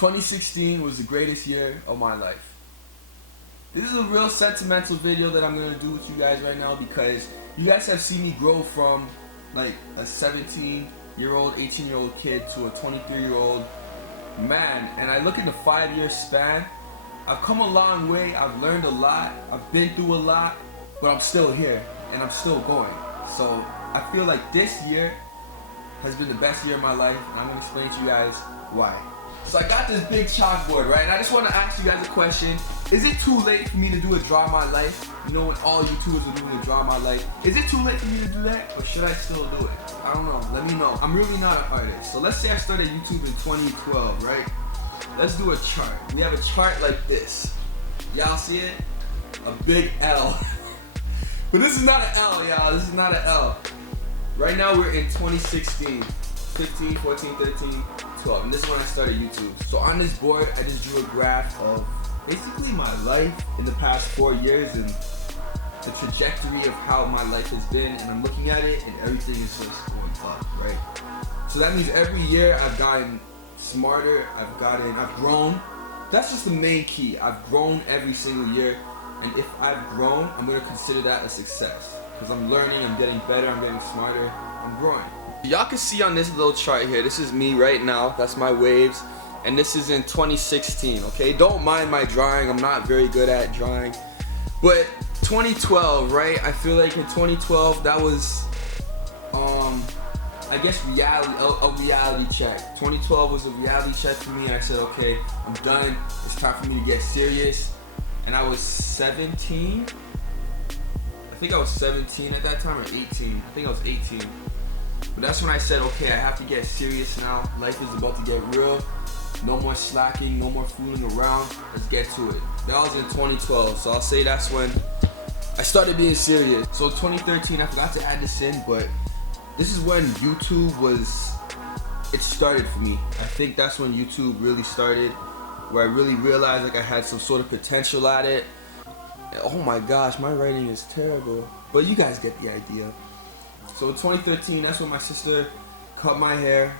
2016 was the greatest year of my life. This is a real sentimental video that I'm going to do with you guys right now because you guys have seen me grow from like a 17-year-old, 18-year-old kid to a 23-year-old man. And I look in the 5-year span, I've come a long way, I've learned a lot, I've been through a lot, but I'm still here and I'm still going. So I feel like this year has been the best year of my life, and I'm going to explain to you guys why. So I got this big chalkboard, right? And I just want to ask you guys a question. Is it too late for me to do a Draw My Life? You know when all YouTubers are doing a Draw My Life. Is it too late for me to do that? Or should I still do it? I don't know. Let me know. I'm really not an artist. So let's say I started YouTube in 2012, right? Let's do a chart. We have a chart like this. Y'all see it? A big L. But this is not an L, y'all. This is not an L. Right now we're in 2016. 15, 14, 13, 12, and this is when I started YouTube. So on this board, I just drew a graph of basically my life in the past 4 years and the trajectory of how my life has been, and I'm looking at it and everything is just going up, right? So that means every year I've gotten smarter, I've grown. That's just the main key. I've grown every single year, and if I've grown, I'm gonna consider that a success because I'm learning, I'm getting better, I'm getting smarter, I'm growing. Y'all can see on this little chart here, this is me right now, that's my waves, and this is in 2016, okay? Don't mind my drawing, I'm not very good at drawing, but 2012, right? I feel like in 2012, that was, I guess a reality check. 2012 was a reality check for me, and I said, okay, I'm done, it's time for me to get serious, and I was 17, I think I was 17 at that time, or 18, I think I was 18. But that's when I said, okay, I have to get serious now. Life is about to get real. No more slacking, no more fooling around. Let's get to it. That was in 2012, so I'll say that's when I started being serious. So 2013, I forgot to add this in, but this is when YouTube it started for me. I think that's when YouTube really started, where I really realized like I had some sort of potential at it. Oh my gosh, my writing is terrible. But you guys get the idea. So in 2013, that's when my sister cut my hair.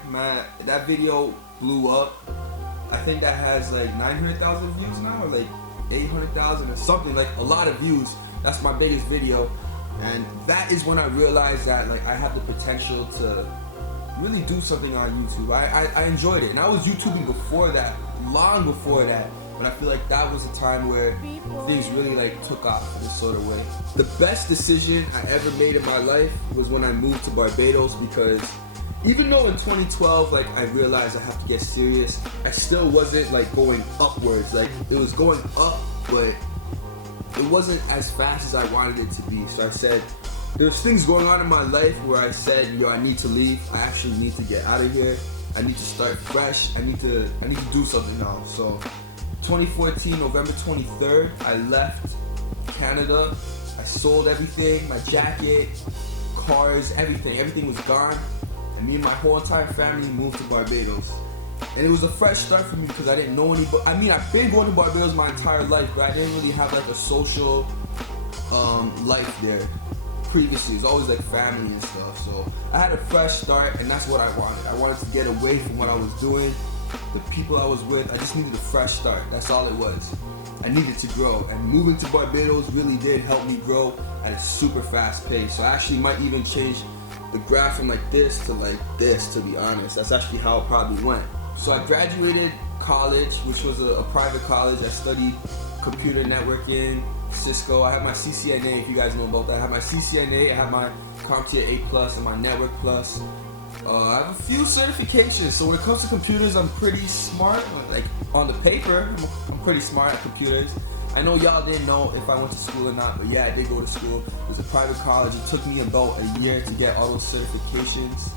That video blew up. I think that has like 900,000 views now, or like 800,000 or something, like a lot of views. That's my biggest video. And that is when I realized that like I have the potential to really do something on YouTube. I enjoyed it. And I was YouTubing before that, long before that. But I feel like that was a time where things really like took off in this sort of way. The best decision I ever made in my life was when I moved to Barbados, because even though in 2012 like I realized I have to get serious, I still wasn't like going upwards. Like it was going up, but it wasn't as fast as I wanted it to be. So I said, there's things going on in my life where I said, yo, I need to leave. I actually need to get out of here. I need to start fresh. I need to do something now. So 2014, November 23rd, I left Canada. I sold everything, my jacket, cars, everything was gone. And me and my whole entire family moved to Barbados. And it was a fresh start for me because I didn't know anybody. I mean, I've been going to Barbados my entire life, but I didn't really have like a social life there previously. It's always like family and stuff. So I had a fresh start, and that's what I wanted. I wanted to get away from what I was doing, the people I was with. I just needed a fresh start. That's all it was. I needed to grow, and moving to Barbados really did help me grow at a super fast pace. So I actually might even change the graph from like this to like this, to be honest. That's actually how it probably went. So I graduated college, which was a private college. I studied computer networking, Cisco. I have my CCNA, if you guys know about that. I have my CCNA, I have my CompTIA A+, and my Network Plus. I have a few certifications, so when it comes to computers, I'm pretty smart. Like on the paper, I'm pretty smart at computers. I know y'all didn't know if I went to school or not, but yeah, I did go to school. It was a private college. It took me about a year to get all those certifications.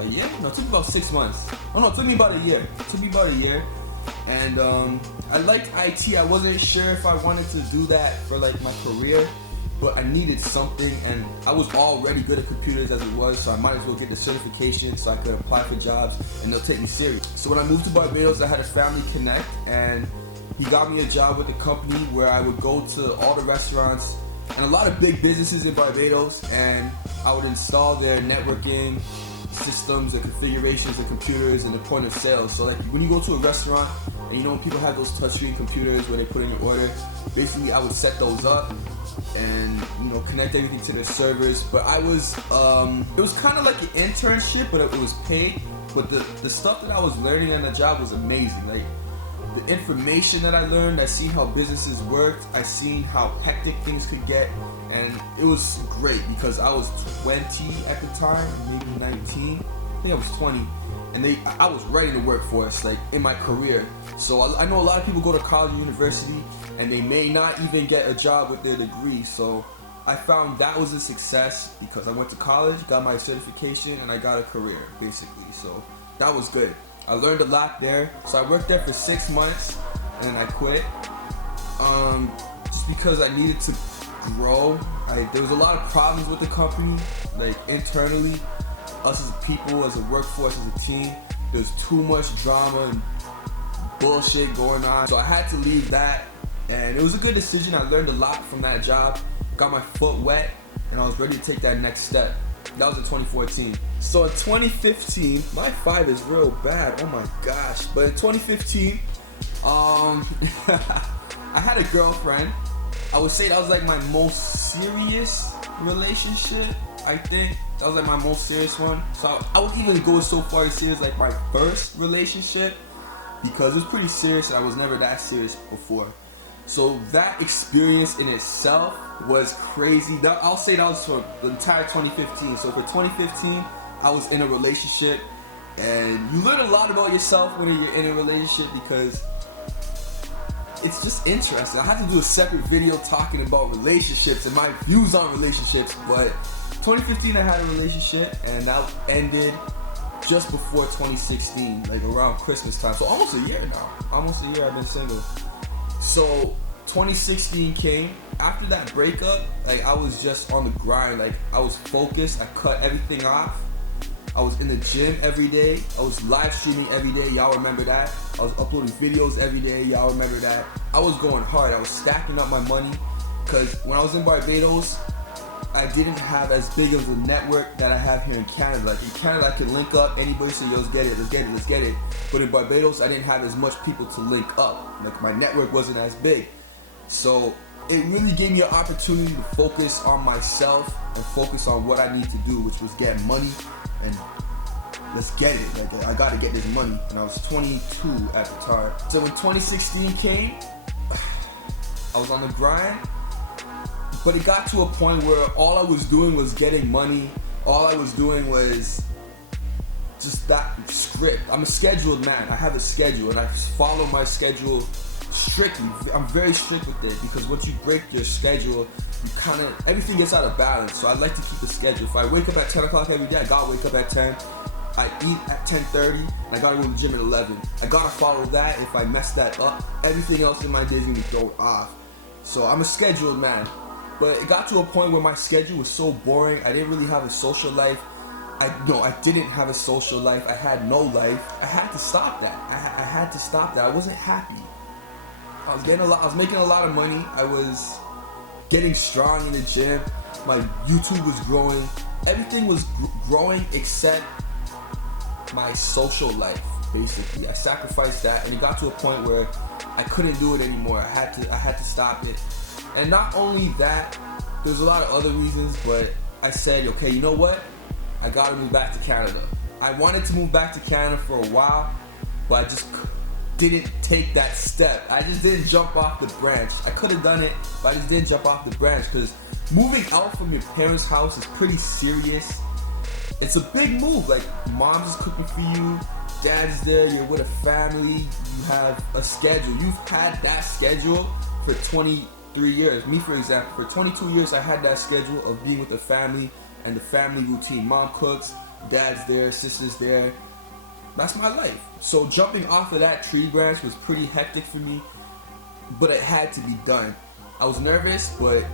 A year? No, it took me about 6 months. Oh no, it took me about a year. And I liked IT. I wasn't sure if I wanted to do that for like my career, but I needed something, and I was already good at computers as it was, so I might as well get the certification so I could apply for jobs and they'll take me serious. So when I moved to Barbados, I had a family connect, and he got me a job with a company where I would go to all the restaurants and a lot of big businesses in Barbados, and I would install their networking systems, the configurations, the computers, and the point of sale. So like when you go to a restaurant, And you know when people have those touchscreen computers where they put in your order, basically I would set those up and connect everything to the servers. But it was kind of like an internship, but it was paid. But the stuff that I was learning on the job was amazing. Like the information that I learned, I seen how businesses worked, I seen how hectic things could get, and it was great because I was 20 at the time, maybe 19. I think I was 20, and I was ready to work for us, like in my career. So I know a lot of people go to college or university and they may not even get a job with their degree. So I found that was a success because I went to college, got my certification, and I got a career basically. So that was good. I learned a lot there. So I worked there for 6 months and then I quit. Just because I needed to grow. There was a lot of problems with the company, like internally, us as a people, as a workforce, as a team. There's too much drama and bullshit going on. So I had to leave that, and it was a good decision. I learned a lot from that job, got my foot wet, and I was ready to take that next step. That was in 2014. So in 2015, my 5 is real bad, oh my gosh. But in 2015, I had a girlfriend. I would say that was like my most serious relationship, I think. That was like my most serious one. So I would even go so far as serious like my first relationship, because it was pretty serious and I was never that serious before. So that experience in itself was crazy. I'll say that was for the entire 2015. So for 2015, I was in a relationship, and you learn a lot about yourself when you're in a relationship because it's just interesting. I have to do a separate video talking about relationships and my views on relationships, but 2015 I had a relationship and that ended just before 2016, like around Christmas time. So almost a year now. Almost a year I've been single. So 2016 came. After that breakup, like I was just on the grind. Like I was focused. I cut everything off. I was in the gym every day. I was live streaming every day. Y'all remember that? I was uploading videos every day. Y'all remember that? I was going hard. I was stacking up my money because when I was in Barbados, I didn't have as big of a network that I have here in Canada. Like in Canada, I could link up. Anybody say, yo, let's get it, let's get it, let's get it. But in Barbados, I didn't have as much people to link up. Like my network wasn't as big. So it really gave me an opportunity to focus on myself and focus on what I need to do, which was get money and let's get it. Like I gotta get this money. And I was 22 at the time. So when 2016 came, I was on the grind. But it got to a point where all I was doing was getting money. All I was doing was just that script. I'm a scheduled man. I have a schedule and I follow my schedule strictly. I'm very strict with it because once you break your schedule, you everything gets out of balance. So I like to keep a schedule. If I wake up at 10 o'clock every day, I gotta wake up at 10. I eat at 10:30 and I gotta go to the gym at 11. I gotta follow that. If I mess that up, everything else in my day is gonna be thrown off. So I'm a scheduled man. But it got to a point where my schedule was so boring. I didn't really have a social life. I didn't have a social life. I had no life. I had to stop that. I had to stop that. I wasn't happy. I was making a lot of money. I was getting strong in the gym. My YouTube was growing. Everything was growing except my social life, basically. I sacrificed that, and it got to a point where I couldn't do it anymore. I had to stop it. And not only that, there's a lot of other reasons, but I said, okay, you know what? I gotta move back to Canada. I wanted to move back to Canada for a while, but I just didn't take that step. I just didn't jump off the branch. I could have done it, but I just didn't jump off the branch because moving out from your parents' house is pretty serious. It's a big move. Like, mom's is cooking for you, dad's there, you're with a family, you have a schedule. You've had that schedule for 23 years. Me, for example, for 22 years, I had that schedule of being with the family and the family routine. Mom cooks, dad's there, sister's there. That's my life. So jumping off of that tree branch was pretty hectic for me, but it had to be done. I was nervous, but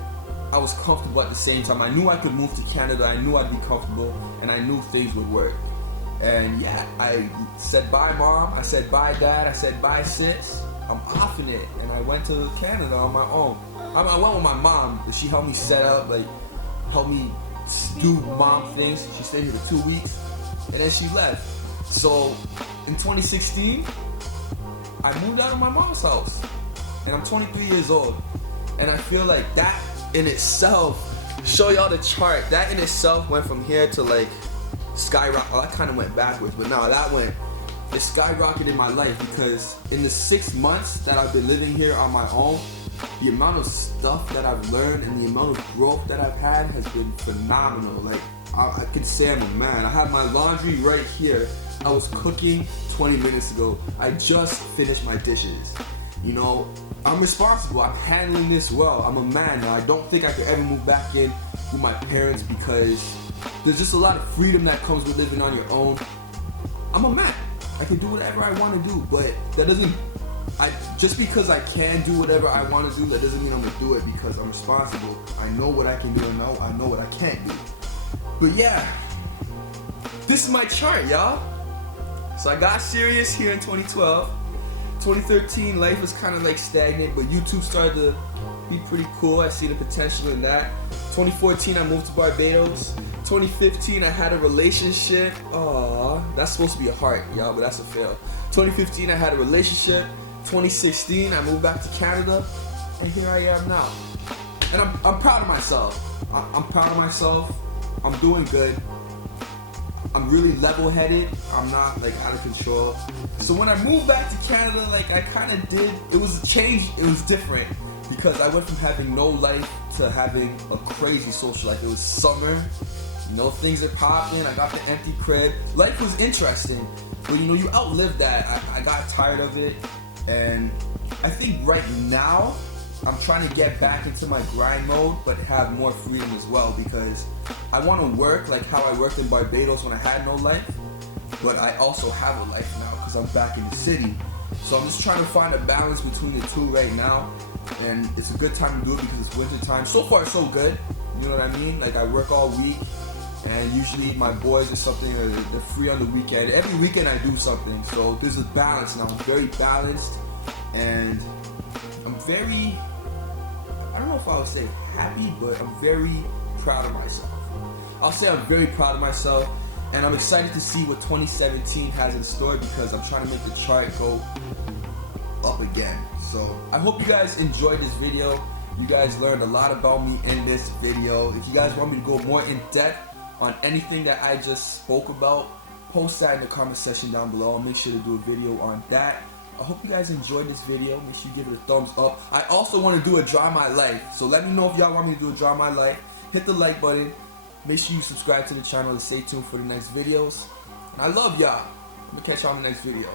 I was comfortable at the same time. I knew I could move to Canada. I knew I'd be comfortable, and I knew things would work. And yeah, I said bye, Mom. I said bye, Dad. I said bye, sis. I'm off in it, and I went to Canada on my own. I went with my mom, but she helped me set up, like, helped me do mom things. She stayed here for 2 weeks, and then she left. So in 2016, I moved out of my mom's house, and I'm 23 years old, and I feel like that in itself, show y'all the chart, that in itself went from here to like skyrocket. Well, that kind of went backwards, but no, it skyrocketed my life, because in the 6 months that I've been living here on my own, the amount of stuff that I've learned and the amount of growth that I've had has been phenomenal. Like, I could say I'm a man. I have my laundry right here. I was cooking 20 minutes ago. I just finished my dishes. You know, I'm responsible. I'm handling this well. I'm a man now. I don't think I could ever move back in with my parents, because there's just a lot of freedom that comes with living on your own. I'm a man. I can do whatever I want to do, but that doesn't, just because I can do whatever I want to do, that doesn't mean I'm gonna do it, because I'm responsible. I know what I can do and I know what I can't do. But yeah, this is my chart, y'all. So I got serious here in 2012. 2013, life was kind of like stagnant, but YouTube started to be pretty cool. I see the potential in that. 2014, I moved to Barbados. 2015, I had a relationship. Aww, that's supposed to be a heart, y'all, but that's a fail. 2015, I had a relationship. 2016, I moved back to Canada, and here I am now. And I'm proud of myself. I'm proud of myself. I'm doing good. I'm really level-headed. I'm not like out of control. So when I moved back to Canada, like I kind of did, it was a change. It was different, because I went from having no life to having a crazy social life. It was summer, you know, things are popping. I got the empty crib. Life was interesting, but you know, you outlive that. I got tired of it, and I think right now I'm trying to get back into my grind mode, but have more freedom as well, because I want to work like how I worked in Barbados when I had no life, but I also have a life now because I'm back in the city. So I'm just trying to find a balance between the two right now, and it's a good time to do it because it's winter time. So far so good, you know what I mean? Like I work all week, and usually my boys or something, they're free on the weekend. Every weekend I do something, so there's a balance now. I'm very balanced, and I'm very, I don't know if I would say happy, but I'm very proud of myself. I'll say I'm very proud of myself, and I'm excited to see what 2017 has in store, because I'm trying to make the chart go up again. So I hope you guys enjoyed this video. You guys learned a lot about me in this video. If you guys want me to go more in depth on anything that I just spoke about, post that in the comment section down below. I'll make sure to do a video on that. I hope you guys enjoyed this video. Make sure you give it a thumbs up. I also want to do a Draw My Life, so let me know if y'all want me to do a Draw My Life. Hit the like button. Make sure you subscribe to the channel and stay tuned for the next videos. And I love y'all. I'm gonna catch y'all in the next video.